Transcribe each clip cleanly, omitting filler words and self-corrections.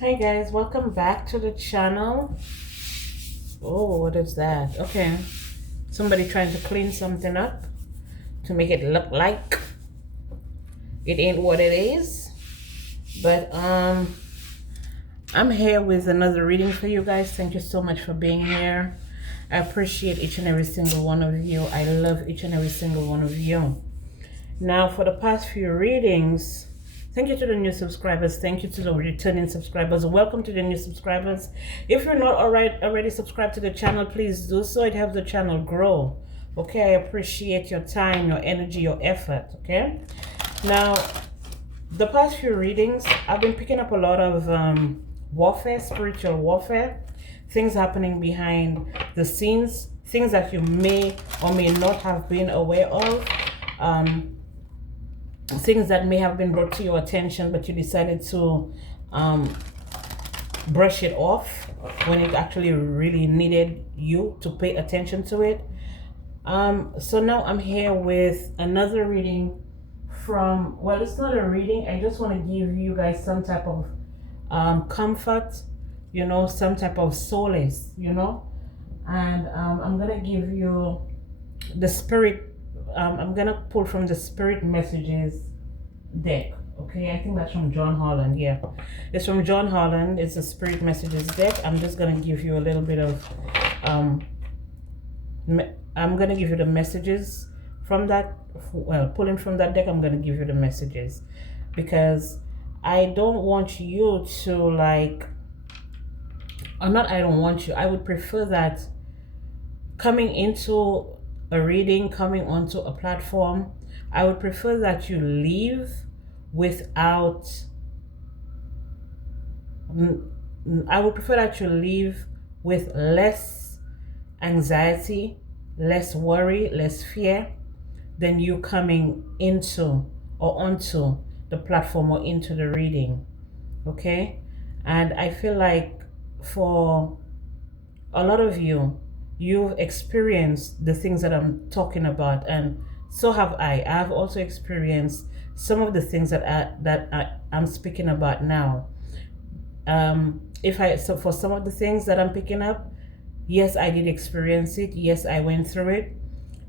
Hey guys, welcome back to the channel. Oh, what is that? Okay, somebody trying to clean something up to make it look like it ain't what it is. But I'm here with another reading for you guys. Thank you so much for being here. I appreciate each and every single one of you. I love each and every single one of you. Now, for the past few readings, thank you to the new subscribers. Thank you to the returning subscribers. Welcome to the new subscribers. If you're not already subscribed to the channel, please do so. It helps the channel grow. Okay, I appreciate your time, your energy, your effort. Okay. Now, the past few readings, I've been picking up a lot of warfare, spiritual warfare, things happening behind the scenes, things that you may or may not have been aware of. Things that may have been brought to your attention, but you decided to brush it off when it actually really needed you to pay attention to it. So now I'm here with another reading from, well, it's not a reading. I just want to give you guys some type of comfort, some type of solace, and I'm going to give you the spirit. I'm gonna pull from the Spirit Messages deck. Okay, I think that's from John Holland. Yeah, it's from John Holland. It's a Spirit Messages deck. I'm just gonna give you a little bit of I'm gonna give you the messages from that. Well, pulling from that deck, I'm gonna give you the messages because I don't want you to or not. I don't want you. I would prefer that coming into a reading, coming onto a platform, I would prefer that you leave without I would prefer that you leave with less anxiety, less worry, less fear than you coming into or onto the platform or into the reading. Okay? And I feel like for a lot of you, you've experienced the things that I'm talking about, and so have I. I've also experienced some of the things that I'm speaking about now. So for some of the things that I'm picking up, yes, I did experience it. Yes, I went through it,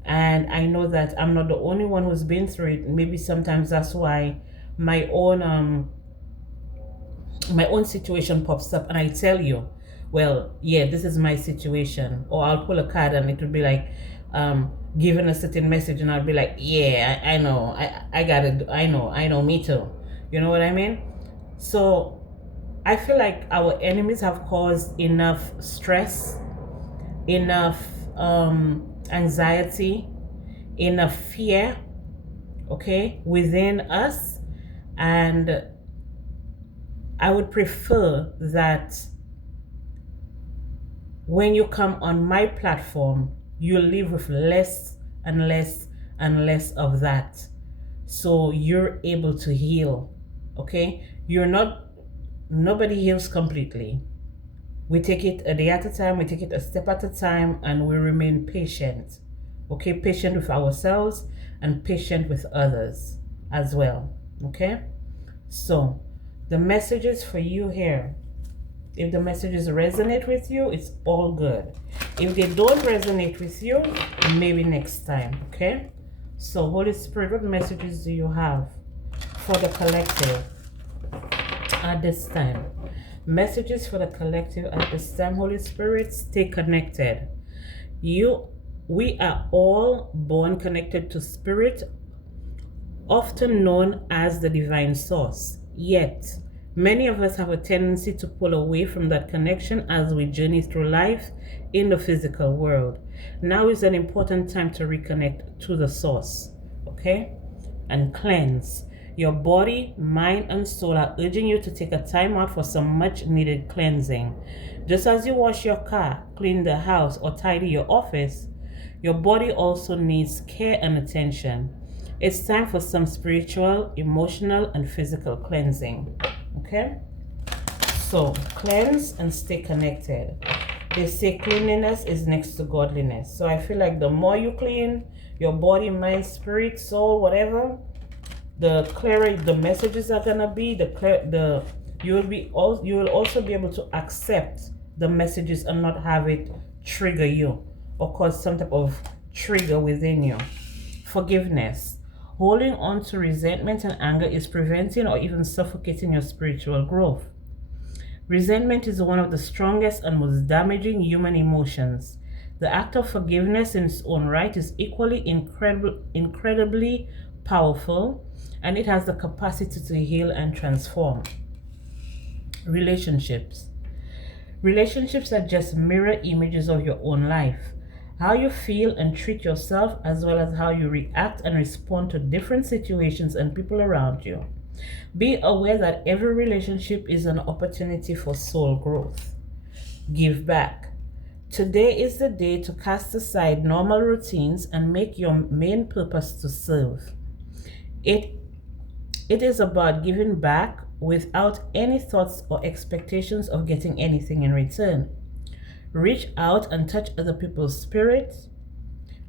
and I know that I'm not the only one who's been through it. Maybe sometimes that's why my own situation pops up, and I tell you, well, yeah, this is my situation. Or I'll pull a card and it would be like giving a certain message, and I'll be like, yeah, I know, I got it, I know, me too. You know what I mean? So I feel like our enemies have caused enough stress, enough anxiety, enough fear, okay, within us. And I would prefer that when you come on my platform, you live with less and less and less of that. So you're able to heal. Okay? Nobody heals completely. We take it a day at a time, we take it a step at a time, and we remain patient. Okay? Patient with ourselves and patient with others as well. Okay? So the messages for you here. If the messages resonate with you, it's all good. If they don't resonate with you, maybe next time, okay? So, Holy Spirit, what messages do you have for the collective at this time? Messages for the collective at this time, Holy Spirit, stay connected. We are all born connected to Spirit, often known as the divine source. Yet, many of us have a tendency to pull away from that connection as we journey through life in the physical world. Now is an important time to reconnect to the source, okay? And cleanse. Your body, mind, and soul are urging you to take a time out for some much needed cleansing. Just as you wash your car, clean the house, or tidy your office, your body also needs care and attention. It's time for some spiritual, emotional, and physical cleansing. Okay? So, cleanse and stay connected. They say cleanliness is next to godliness. So I feel like the more you clean your body, mind, spirit, soul, whatever, the clearer the messages are gonna be, the You will also be able to accept the messages and not have it trigger you or cause some type of trigger within you. Forgiveness. Holding on to resentment and anger is preventing or even suffocating your spiritual growth. Resentment is one of the strongest and most damaging human emotions. The act of forgiveness in its own right is equally incredibly powerful, and it has the capacity to heal and transform. Relationships. Relationships are just mirror images of your own life. How you feel and treat yourself, as well as how you react and respond to different situations and people around you. Be aware that every relationship is an opportunity for soul growth. Give back. Today is the day to cast aside normal routines and make your main purpose to serve. It is about giving back without any thoughts or expectations of getting anything in return. Reach out and touch other people's spirits,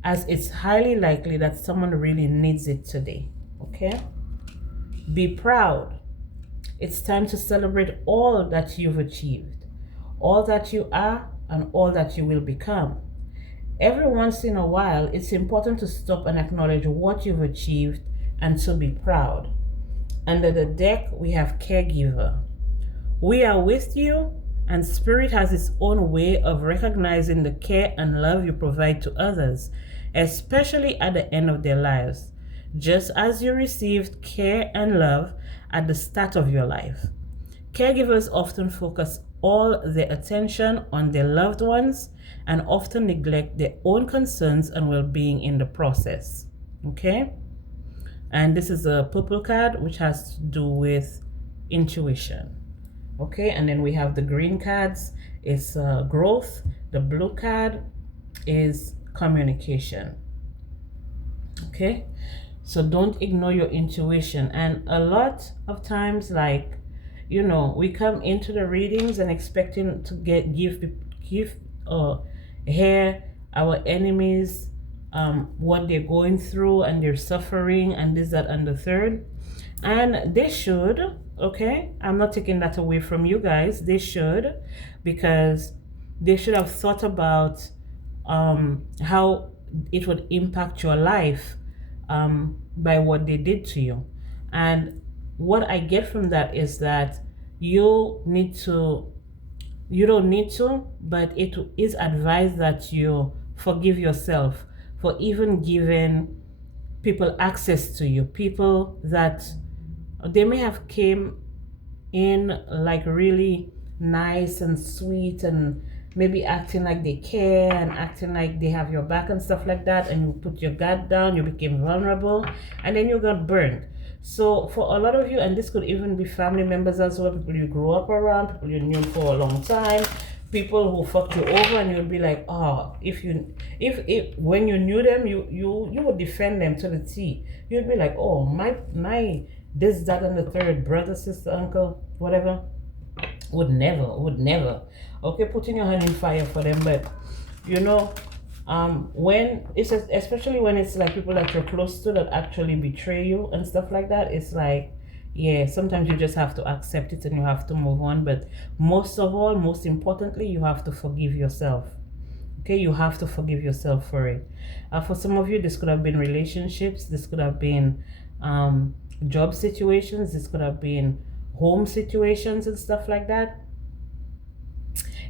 as it's highly likely that someone really needs it today. Okay? Be proud. It's time to celebrate all that you've achieved, all that you are, and all that you will become. Every once in a while, it's important to stop and acknowledge what you've achieved and to be proud. Under the deck, we have caregiver. We are with you, and Spirit has its own way of recognizing the care and love you provide to others, especially at the end of their lives, just as you received care and love at the start of your life. Caregivers often focus all their attention on their loved ones and often neglect their own concerns and well-being in the process. Okay? And this is a purple card, which has to do with intuition. Okay, and then we have the green cards, it's growth. The blue card is communication. Okay, so don't ignore your intuition. And a lot of times, like, we come into the readings and expecting to hear our enemies what they're going through and their suffering and this, that, and the third. And they should, okay? I'm not taking that away from you guys. They should, because they should have thought about how it would impact your life by what they did to you. And what I get from that is that you don't need to, but it is advised that you forgive yourself for even giving people access to you, people that they may have came in like really nice and sweet and maybe acting like they care and acting like they have your back and stuff like that, and you put your guard down, you became vulnerable, and then you got burned. So for a lot of you, and this could even be family members as well, people you grew up around, people you knew for a long time, people who fucked you over, and you'll be like, oh, if when you knew them, you would defend them to the T. You'd be like, oh, my this, that, and the third, brother, sister, uncle, whatever, would never. Okay, putting your hand in fire for them. But when it's especially when it's like people that you're close to that actually betray you and stuff like that, it's like, yeah, sometimes you just have to accept it and you have to move on. But most importantly, you have to forgive yourself. Okay, you have to forgive yourself for it. For some of you, this could have been relationships, this could have been job situations, this could have been home situations and stuff like that.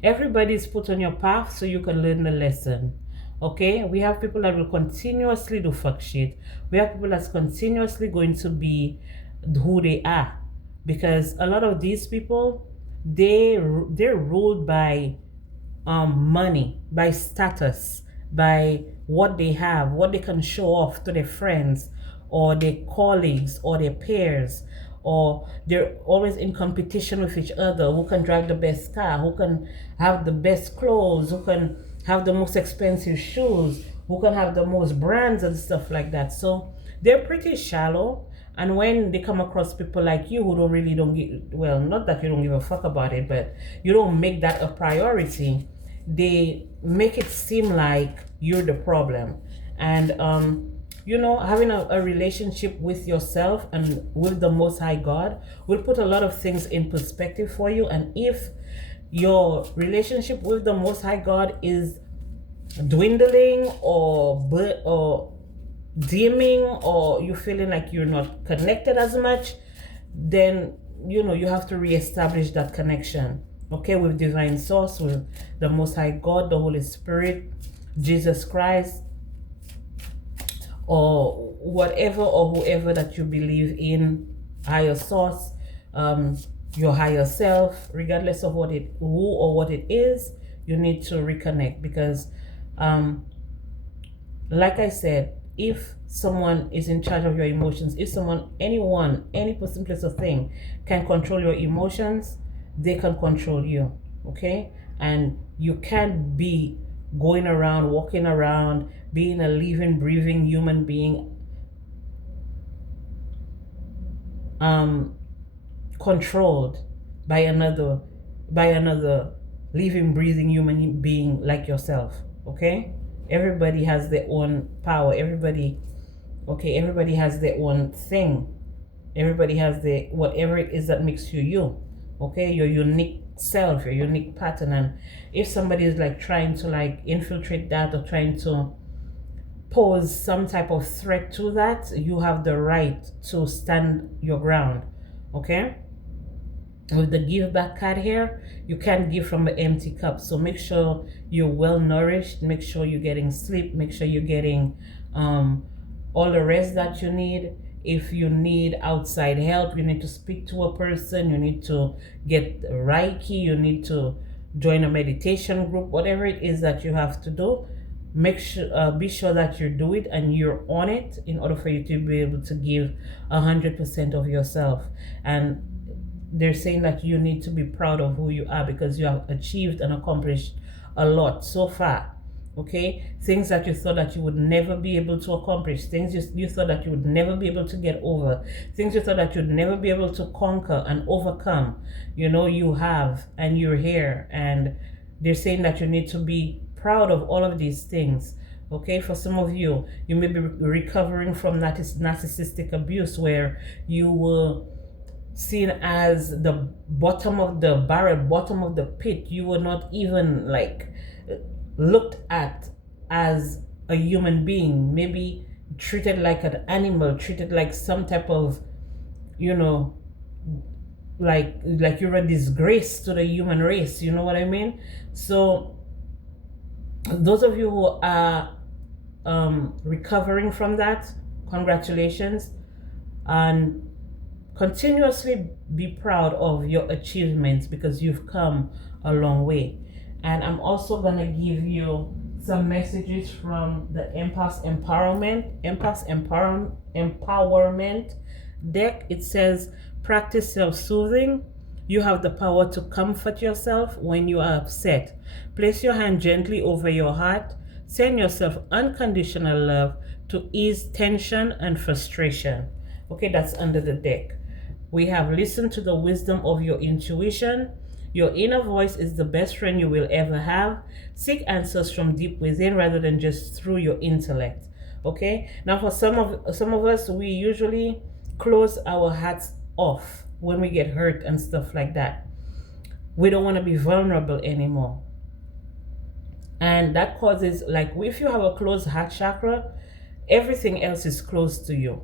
Everybody's put on your path so you can learn the lesson. Okay, we have people that will continuously do fuck shit. We have people that's continuously going to be who they are, because a lot of these people, they're ruled by money, by status, by what they have, what they can show off to their friends or their colleagues or their peers, or they're always in competition with each other. Who can drive the best car, who can have the best clothes, who can have the most expensive shoes, who can have the most brands and stuff like that. So they're pretty shallow. And when they come across people like you who don't give, well, not that you don't give a fuck about it, but you don't make that a priority, they make it seem like you're the problem. And having a relationship with yourself and with the Most High God will put a lot of things in perspective for you. And if your relationship with the Most High God is dwindling or dimming, or you feeling like you're not connected as much, then you have to reestablish that connection, okay, with divine source, with the Most High God, the Holy Spirit, Jesus Christ, or whatever or whoever that you believe in, higher source, your higher self. Regardless of who or what it is, you need to reconnect, because like I said, if someone is in charge of your emotions, if any person, place, or thing can control your emotions, they can control you, okay? And you can't be walking around, being a living, breathing human being, controlled by another living, breathing human being like yourself, okay? Everybody has their own power. Everybody has their own thing. Everybody has whatever it is that makes you you, okay? Your unique self, your unique pattern. And if somebody is like trying to like infiltrate that, or trying to pose some type of threat to that, you have the right to stand your ground, okay? With the give back card here, you can't give from an empty cup. So make sure you're well nourished, make sure you're getting sleep, make sure you're getting all the rest that you need. If you need outside help, you need to speak to a person, you need to get Reiki, you need to join a meditation group, whatever it is that you have to do, be sure that you do it and you're on it, in order for you to be able to give 100% of yourself. And they're saying that you need to be proud of who you are, because you have achieved and accomplished a lot so far, okay? Things that you thought that you would never be able to accomplish, things you thought that you would never be able to get over, things you thought that you'd never be able to conquer and overcome, you have, and you're here. And they're saying that you need to be proud of all of these things, okay? For some of you, you may be recovering from that narcissistic abuse, where you were seen as the bottom of the barrel, bottom of the pit. You were not even like looked at as a human being, maybe treated like an animal, treated like some type of, like you're a disgrace to the human race, you know what I mean? So those of you who are recovering from that, congratulations, and continuously be proud of your achievements, because you've come a long way. And I'm also gonna give you some messages from the Empath Empowerment deck. It says, practice self-soothing. You have the power to comfort yourself when you are upset. Place your hand gently over your heart. Send yourself unconditional love to ease tension and frustration. Okay, that's under the deck. We have listened to the wisdom of your intuition. Your inner voice is the best friend you will ever have. Seek answers from deep within rather than just through your intellect. Okay? Now for some of us, we usually close our hearts off when we get hurt and stuff like that. We don't want to be vulnerable anymore. And that causes, like, if you have a closed heart chakra, everything else is closed to you.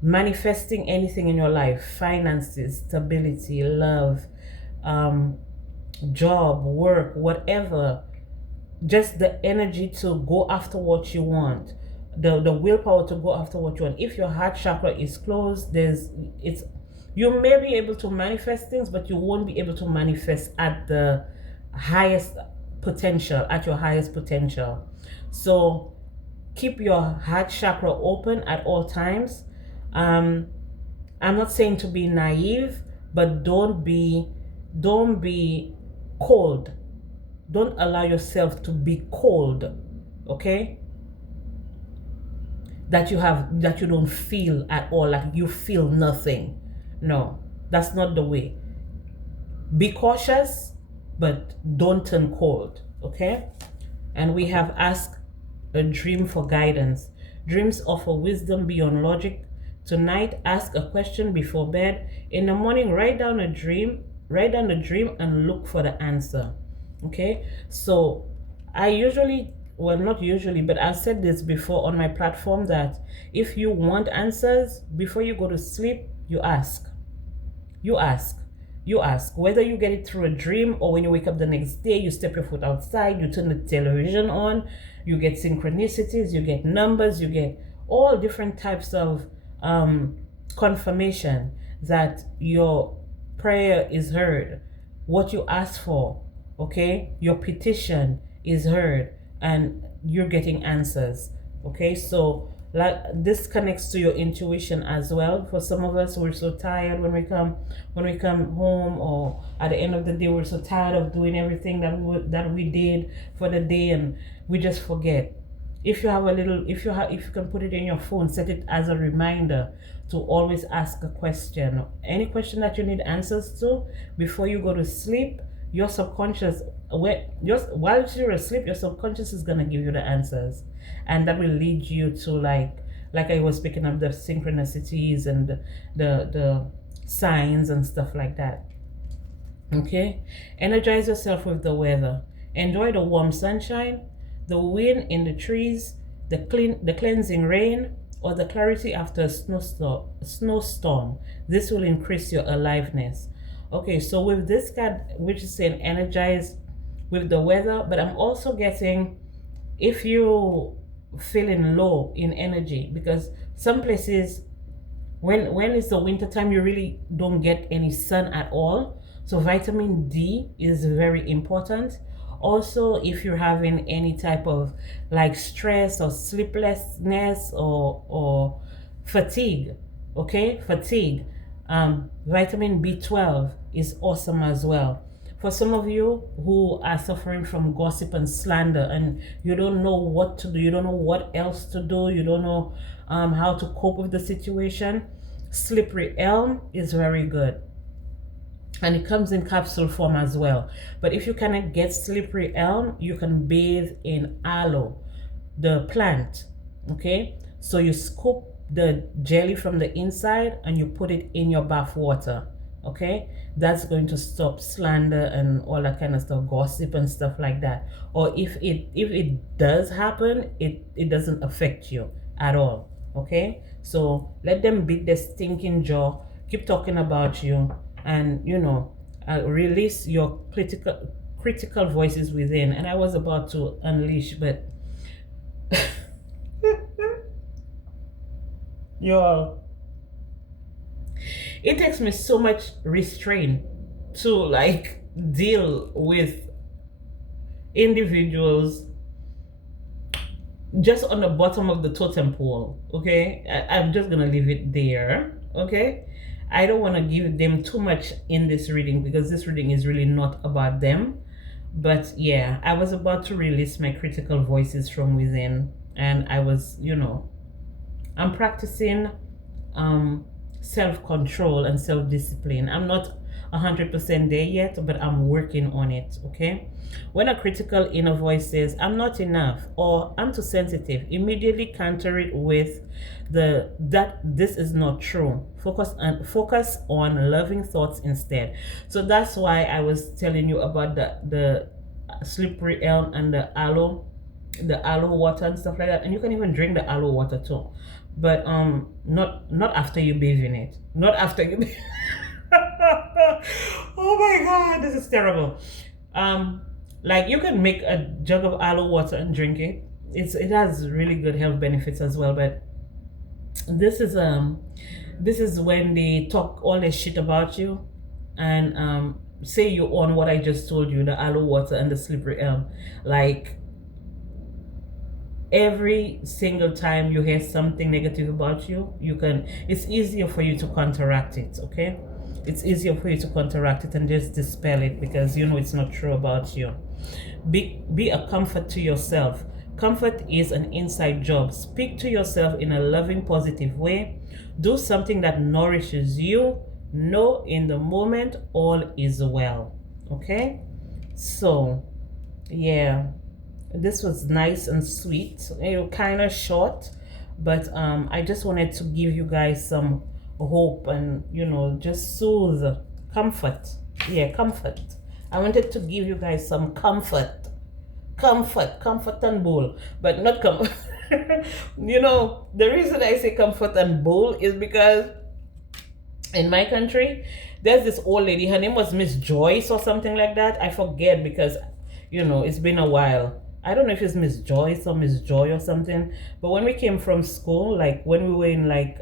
Manifesting anything in your life, finances, stability, love, job, work, whatever, just the energy to go after what you want, the willpower to go after what you want. If your heart chakra is closed, you may be able to manifest things, but you won't be able to manifest at the highest potential, at your highest potential. So keep your heart chakra open at all times. I'm not saying to be naive, but don't be cold. Don't allow yourself to be cold, okay? That you don't feel at all, like you feel nothing. No, that's not the way. Be cautious, but don't turn cold, okay? And we have asked a dream for guidance. Dreams offer wisdom beyond logic. Tonight, ask a question before bed. In the morning, write down the dream and look for the answer. Okay? So I usually, well, not usually, but I've said this before on my platform that if you want answers before you go to sleep, you ask. You ask. You ask. Whether you get it through a dream or when you wake up the next day, you step your foot outside, you turn the television on, you get synchronicities, you get numbers, you get all different types of confirmation that your prayer is heard. What you ask for, okay? Your petition is heard and you're getting answers. Okay, so like this connects to your intuition as well. For some of us, we're so tired when we come home, or at the end of the day, we're so tired of doing everything that we did for the day, and we just forget. If you have a little, if you can put it in your phone, set it as a reminder to always ask a question, any question that you need answers to before you go to sleep. Your subconscious, while you're asleep, your subconscious is gonna give you the answers, and that will lead you to like I was speaking of the synchronicities and the signs and stuff like that. Okay, energize yourself with the weather. Enjoy the warm sunshine, the wind in the trees, the cleansing rain, or the clarity after a snowstorm. This will increase your aliveness. Okay, so with this card, which is saying energize with the weather, but I'm also getting if you feeling low in energy, because some places when it's the winter time, you really don't get any sun at all. So vitamin D is very important. Also, if you're having any type of like stress or sleeplessness or fatigue, okay, fatigue, vitamin B12 is awesome as well. For some of you who are suffering from gossip and slander, and you don't know what to do, you don't know what else to do, you don't know how to cope with the situation, slippery elm is very good. And it comes in capsule form as well. But if you cannot get slippery elm, you can bathe in aloe, the plant. Okay, so you scoop the jelly from the inside and you put it in your bath water. Okay, that's going to stop slander and all that kind of stuff, gossip and stuff like that. Or if it does happen, it doesn't affect you at all. Okay, so let them beat their stinking jaw, keep talking about you, and release your critical voices within. And I was about to unleash, but y'all, it takes me so much restraint to like deal with individuals just on the bottom of the totem pole. Okay, I'm just gonna leave it there. Okay, I don't want to give them too much in this reading because this reading is really not about them. But yeah, I was about to release my critical voices from within, and I was, I'm practicing self-control and self-discipline. I'm not 100% there yet, but I'm working on it. Okay, when a critical inner voice says I'm not enough or I'm too sensitive, immediately counter it with that this is not true. Focus on loving thoughts instead. So that's why I was telling you about the slippery elm and the aloe water and stuff like that. And you can even drink the aloe water too, but not after you bathe in it, not after you oh my god, this is terrible. Like you can make a jug of aloe water and drink it. It has really good health benefits as well. But this is when they talk all this shit about you and say you on what I just told you, the aloe water and the slippery elm. Like every single time you hear something negative about you, it's easier for you to counteract it. Okay, it's easier for you to counteract it and just dispel it because it's not true about you. Be a comfort to yourself. Comfort is an inside job. Speak to yourself in a loving, positive way. Do something that nourishes you. Know in the moment all is well. Okay, so yeah, this was nice and sweet, kind of short, But I just wanted to give you guys some hope and, you know, just soothe, comfort. Yeah, comfort. I wanted to give you guys some comfort, comfort and bowl, but not you know, the reason I say comfort and bowl is because in my country, there's this old lady. Her name was Miss Joyce or something like that. I forget because, you know, it's been a while. I don't know if it's Miss Joyce or Miss Joy or something. But when we came from school, like when we were in like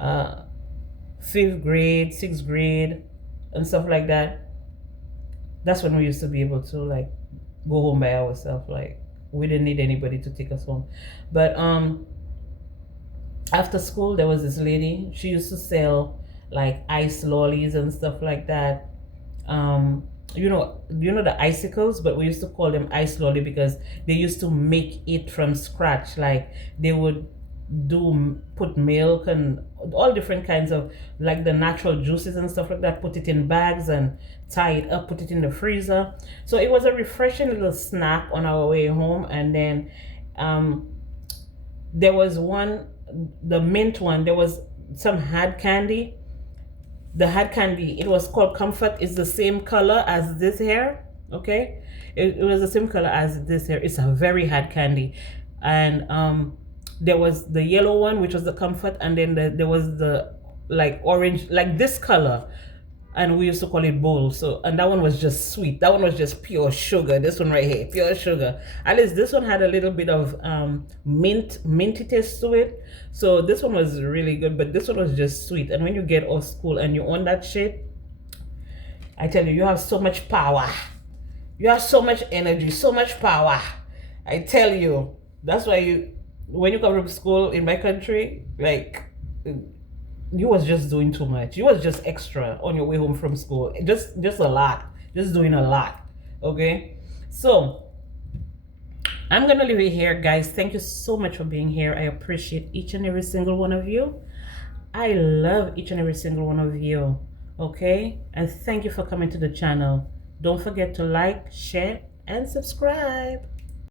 uh fifth grade, sixth grade, and stuff like that, that's when we used to be able to like go home by ourselves. Like we didn't need anybody to take us home. But after school there was this lady. She used to sell like ice lollies and stuff like that. You know the icicles, but we used to call them ice lolly because they used to make it from scratch. Like they would put milk and all different kinds of like the natural juices and stuff like that, put it in bags and tie it up, put it in the freezer. So it was a refreshing little snack on our way home. And then there was one, the mint one. There was some hard candy. The hard candy, it was called Comfort. It's the same color as this here. Okay, it was the same color as this here. It's a very hard candy. And there was the yellow one, which was the Comfort, and then there was the like orange, like this color, and we used to call it bowl. So, and that one was just sweet. That one was just pure sugar. This one right here, pure sugar. At least this one had a little bit of minty taste to it. So this one was really good, but this one was just sweet. And when you get off school and you own that shit, I tell you, you have so much power. You have so much energy, so much power. I tell you, that's why when you come from school in my country, like you was just doing too much. You was just extra on your way home from school. Just a lot. Just doing a lot. Okay? So I'm gonna leave it here, guys. Thank you so much for being here. I appreciate each and every single one of you. I love each and every single one of you. Okay? And thank you for coming to the channel. Don't forget to like, share, and subscribe.